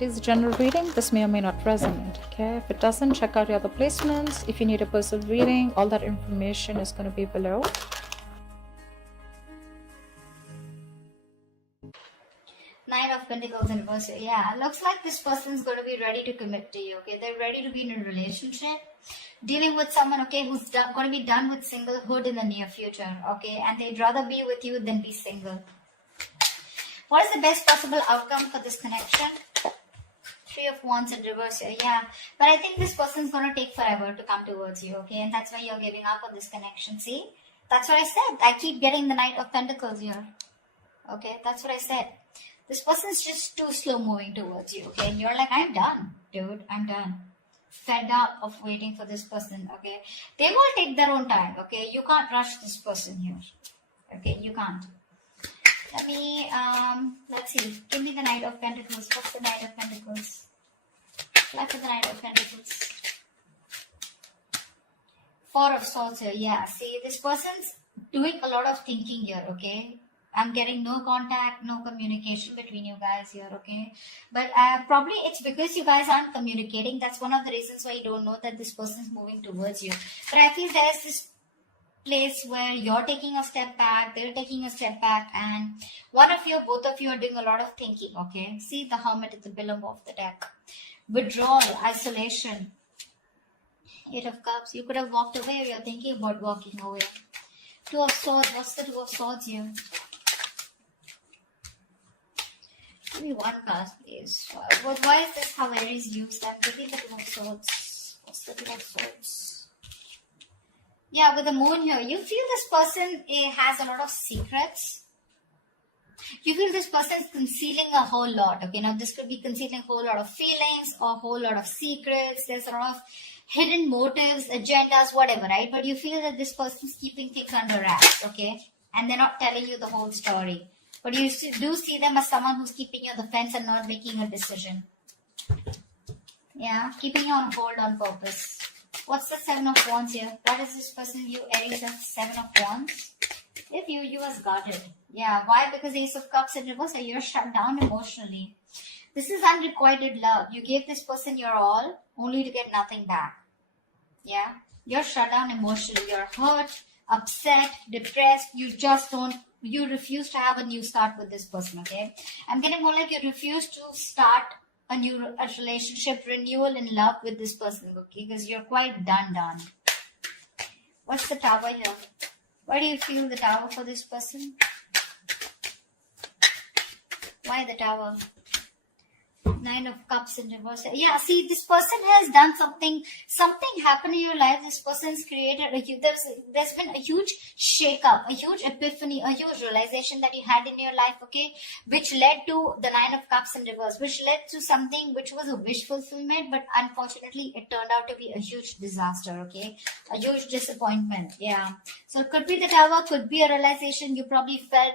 It is a general reading. This may or may not resonate. Okay, if it doesn't, check out your other placements. If you need a personal reading, all that information is going to be below. Nine of Pentacles in reverse. Yeah, looks like this person's going to be ready to commit to you. Okay, they're ready to be in a relationship, dealing with someone. Okay, who's going to be done with singlehood in the near future. Okay, and they'd rather be with you than be single. What is the best possible outcome for this connection? Three of Wands in reverse here. Yeah, but I think this person's going to take forever to come towards you. Okay, and that's why you're giving up on this connection. See, that's what I said. I keep getting the Knight of Pentacles here. Okay, that's what I said. This person's just too slow moving towards you, okay? And you're like, I'm done, dude. I'm done. Fed up of waiting for this person, okay? They will take their own time, okay? You can't rush this person here, okay? You can't. Let me, let's see. Give me the Knight of Pentacles. What's the Knight of Pentacles? Life of the Knight of Pentacles. Four of Swords here. Yeah, see, this person's doing a lot of thinking here, okay? I'm getting no contact, no communication between you guys here, okay? But probably it's because you guys aren't communicating. That's one of the reasons why you don't know that this person's moving towards you. But I feel there's this place where you're taking a step back, they're taking a step back, and one of you, both of you are doing a lot of thinking, okay? See the Hermit at the bottom of the deck. Withdrawal, isolation. Eight of Cups. You could have walked away, or you're thinking about walking away. Two of Swords. What's the Two of Swords here? Give me one card, please. Why is this how Aries used them? Give me the Two of Swords. What's the Two of Swords? Yeah, with the Moon here, you feel this person has a lot of secrets. You feel this person is concealing a whole lot. Okay, now this could be concealing a whole lot of feelings or a whole lot of secrets. There's a lot of hidden motives, agendas, whatever, right? But you feel that this person is keeping things under wraps, okay? And they're not telling you the whole story. But you do see them as someone who's keeping you on the fence and not making a decision. Yeah, keeping you on hold on purpose. What's the Seven of Wands here? What is this person you, Aries, has Seven of Wands? If you as guarded. Yeah, why? Because Ace of Cups in reverse, you're shut down emotionally. This is unrequited love. You gave this person your all, only to get nothing back. Yeah, you're shut down emotionally. You're hurt, upset, depressed. You refuse to have a new start with this person, okay? I'm getting more like you refuse to start a relationship, renewal in love with this person, okay? Because you're quite done. What's the Tower here? Why do you feel the Tower for this person? Why the Tower? Nine of Cups in reverse. Yeah, see, this person has done something happened in your life. This person's created there's been a huge shake-up, a huge epiphany, a huge realization that you had in your life, okay, which led to the Nine of Cups in reverse, which led to something which was a wish fulfillment, but unfortunately it turned out to be a huge disaster, okay, a huge disappointment. Yeah, so it could be the Tower, could be a realization. You probably felt,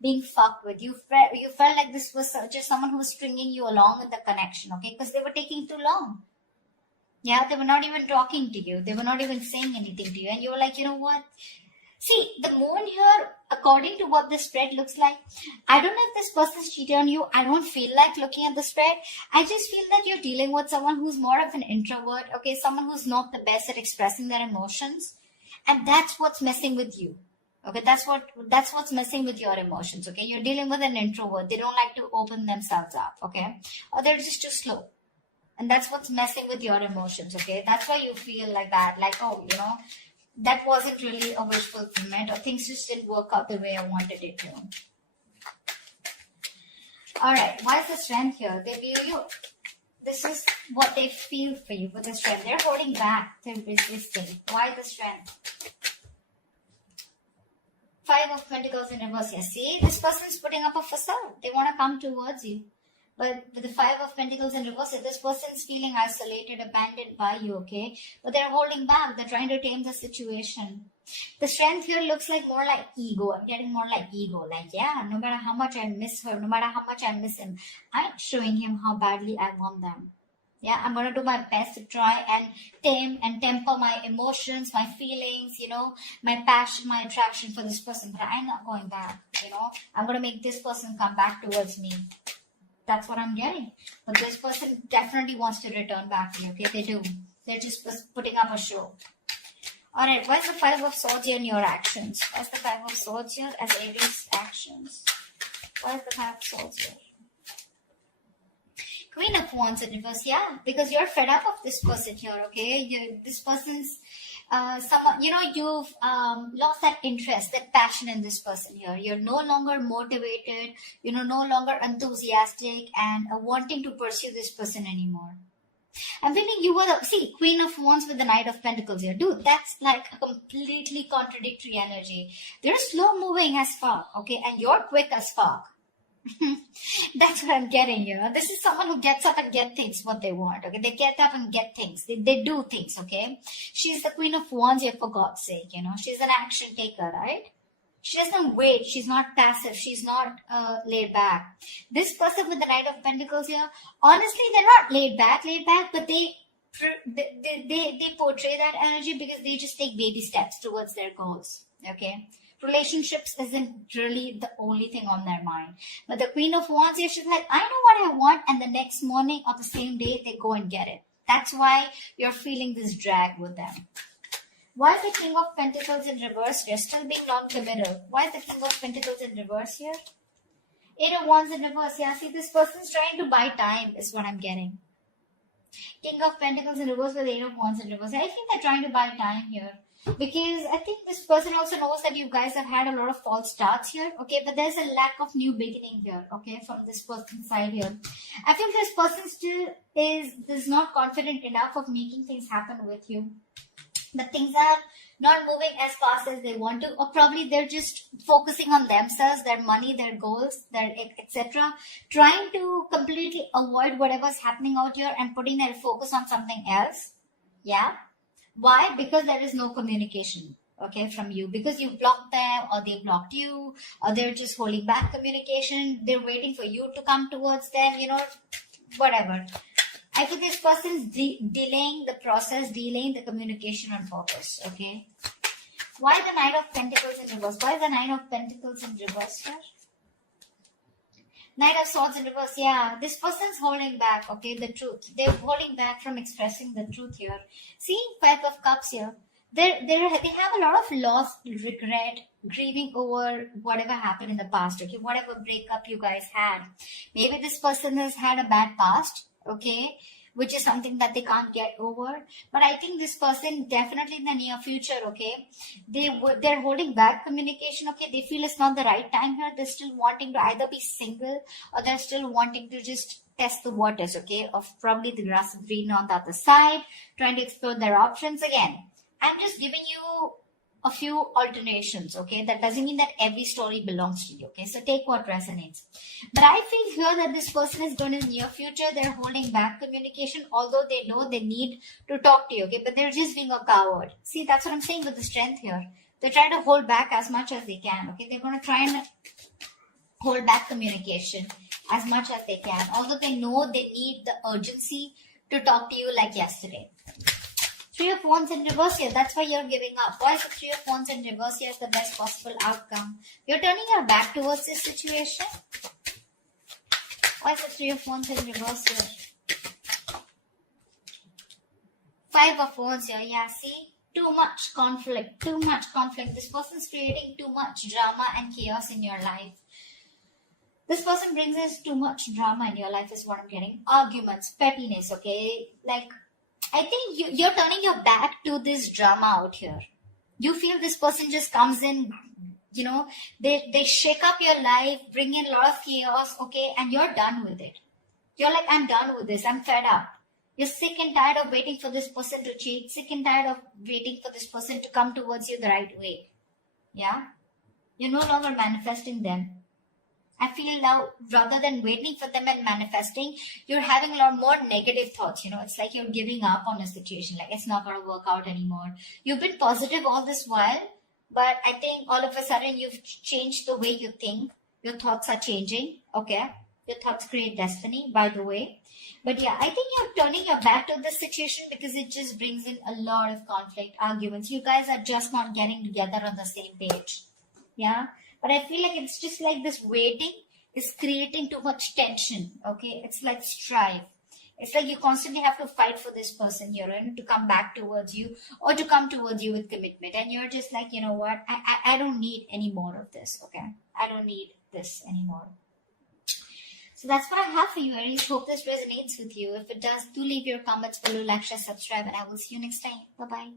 being fucked with. You felt like this was just someone who was stringing you along in the connection, okay, because they were taking too long. Yeah, they were not even talking to you. They were not even saying anything to you. And you were like, you know what? See, the Moon here, according to what the spread looks like, I don't know if this person's cheated on you. I don't feel like looking at the spread. I just feel that you're dealing with someone who's more of an introvert, okay, someone who's not the best at expressing their emotions. And that's what's messing with you. Okay, that's what's messing with your emotions, okay? You're dealing with an introvert. They don't like to open themselves up, okay? Or they're just too slow. And that's what's messing with your emotions, okay? That's why you feel like that. Like, oh, that wasn't really a wish fulfillment, or things just didn't work out the way I wanted it to. Alright, why is the Strength here? They view you. This is what they feel for you with the Strength. They're holding back. They're resisting. Why the Strength? Five of Pentacles in reverse here. See, this person's putting up a facade. They want to come towards you. But with the Five of Pentacles in reverse, this person's feeling isolated, abandoned by you, okay? But they're holding back. They're trying to tame the situation. The Strength here looks like more like ego. I'm getting more like ego. Like, yeah, no matter how much I miss her, no matter how much I miss him, I'm showing him how badly I want them. Yeah, I'm going to do my best to try and tame and temper my emotions, my feelings, my passion, my attraction for this person. But I'm not going back, I'm going to make this person come back towards me. That's what I'm getting. But this person definitely wants to return back to you. Okay, they do. They're just putting up a show. Alright, why is the Five of Swords here in your actions? Why is the Five of Swords here as Aries actions? Why is the Five of Swords here? Queen of Wands in reverse, yeah, because you're fed up of this person here, okay? This person's, someone, you've lost that interest, that passion in this person here. You're no longer motivated, no longer enthusiastic and wanting to pursue this person anymore. I'm feeling you were Queen of Wands with the Knight of Pentacles here. Dude, that's like a completely contradictory energy. They're slow moving as fuck, okay? And you're quick as fuck. That's what I'm getting, This is someone who gets up and get things what they want, okay? They get up and get things. They do things, okay? She's the Queen of Wands here, for God's sake, She's an action taker, right? She doesn't wait. She's not passive. She's not laid back. This person with the Knight of Pentacles here, honestly, they're not laid back, but they portray that energy because they just take baby steps towards their goals, okay? Relationships isn't really the only thing on their mind. But the Queen of Wands here, she's like, I know what I want, and the next morning or the same day, they go and get it. That's why you're feeling this drag with them. Why is the King of Pentacles in reverse here? Still being non-committal. Why is the King of Pentacles in reverse here? Eight of Wands in reverse. Yeah, see, this person's trying to buy time is what I'm getting. King of Pentacles in reverse with Eight of Wands in reverse. I think they're trying to buy time here. Because I think this person also knows that you guys have had a lot of false starts here, okay? But there's a lack of new beginning here, okay? From this person's side here. I feel this person still is not confident enough of making things happen with you. But things are not moving as fast as they want to, or probably they're just focusing on themselves, their money, their goals, their etc. Trying to completely avoid whatever's happening out here and putting their focus on something else. Yeah. Why? Because there is no communication, okay, from you. Because you blocked them, or they blocked you, or they're just holding back communication. They're waiting for you to come towards them, whatever. I think this person's delaying the process, delaying the communication on purpose, okay? Why the Knight of Pentacles in reverse? Why the Knight of Pentacles in reverse here? Knight of Swords in reverse, yeah. This person's holding back, okay, the truth. They're holding back from expressing the truth here. See, Five of Cups here. They have a lot of loss, regret, grieving over whatever happened in the past, okay? Whatever breakup you guys had. Maybe this person has had a bad past, okay? Which is something that they can't get over. But I think this person definitely in the near future, okay, they're holding back communication, okay. They feel it's not the right time here. They're still wanting to either be single, or they're still wanting to just test the waters, okay, of probably the grass is green on the other side, trying to explore their options. Again, I'm just giving you a few alternations, okay? That doesn't mean that every story belongs to you, okay? So take what resonates. But I feel here that this person is going in the near future, they're holding back communication, although they know they need to talk to you, okay? But they're just being a coward. See, that's what I'm saying with the strength here. They're trying to hold back as much as they can, okay? They're going to try and hold back communication as much as they can, although they know they need the urgency to talk to you like yesterday. Three of Wands in reverse here. That's why you're giving up. Why is the Three of Wands in reverse here is the best possible outcome? You're turning your back towards this situation. Why is the Three of Wands in reverse here? Five of Wands here. Yeah, see? Too much conflict. Too much conflict. This person's creating too much drama and chaos in your life. This person brings us too much drama in your life is what I'm getting. Arguments, pettiness, okay? Like, I think you're turning your back to this drama out here. You feel this person just comes in, they shake up your life, bring in a lot of chaos, okay, and you're done with it. You're like, I'm done with this, I'm fed up. You're sick and tired of waiting for this person to cheat, sick and tired of waiting for this person to come towards you the right way. Yeah? You're no longer manifesting them. I feel now, rather than waiting for them and manifesting, you're having a lot more negative thoughts. It's like you're giving up on a situation. Like, it's not going to work out anymore. You've been positive all this while, but I think all of a sudden you've changed the way you think. Your thoughts are changing. Okay. Your thoughts create destiny, by the way. But yeah, I think you're turning your back to this situation because it just brings in a lot of conflict, arguments. You guys are just not getting together on the same page. Yeah. But I feel like it's just like this waiting is creating too much tension. Okay, it's like strife. It's like you constantly have to fight for this person, to come back towards you or to come towards you with commitment. And you're just like, you know what? I don't need any more of this. Okay, I don't need this anymore. So that's what I have for you, Aries. Hope this resonates with you. If it does, do leave your comments below, like, share, subscribe, and I will see you next time. Bye-bye.